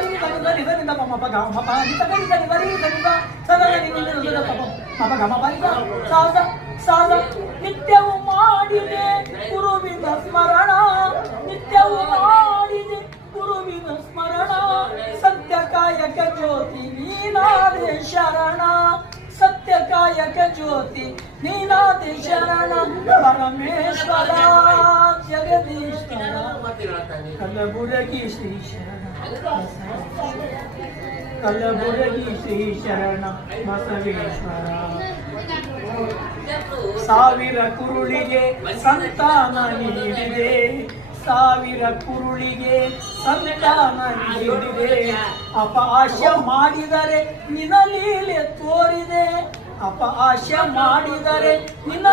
ಮಬ್ಬ ಗಮಪದ ಇದರ ಇವರಿ ಇದರಿಂದ ಸದ ಎಲ್ಲಿ ಇದರಿಂದ ಪಬ ಅಬ್ಬ ಗಮ ಬೈನಾ ಸಾಲ ಸಾಲ ನಿತ್ಯವು ಮಾಡಿದೆ ಗುರುಮಿನ ಸ್ಮರಣ ಮಿತ್ಯವು ಮಾಡಿರಿ ಗುರುಮಿನ ಸ್ಮರಣ ಸತ್ಯಕಾಯಕ ಜ್ಯೋತಿ ಮೀನಾದೆ ಶರಣಾ ಸತ್ಯಕಾಯಕ ಜ್ಯೋತಿ ಮೀನಾದೆ ಶರಣ, ಪರಮೇಶ್ವರ. ಕಲಬುರಗಿ ಶ್ರೀ ಶರಣ ಕಲಬುರಗಿ ಶ್ರೀ ಶರಣ ಬಸವೇಶ್ವರ ಸಾವಿರ ಕುರುಳಿಗೆ ಸಂತಾನ ನೀಡಿದೆ ಸಾವಿರ ಕುರುಳಿಗೆ ಸಂತಾನ ನೀಡಿದೆ ಅಪಹಾಸ್ಯ ಮಾಡಿದರೆ ನಿನ್ನ ಲೀಲೆ ತೋರಿದೆ ಅಪಹಾಸ್ಯ ಮಾಡಿದರೆ ನಿನ್ನ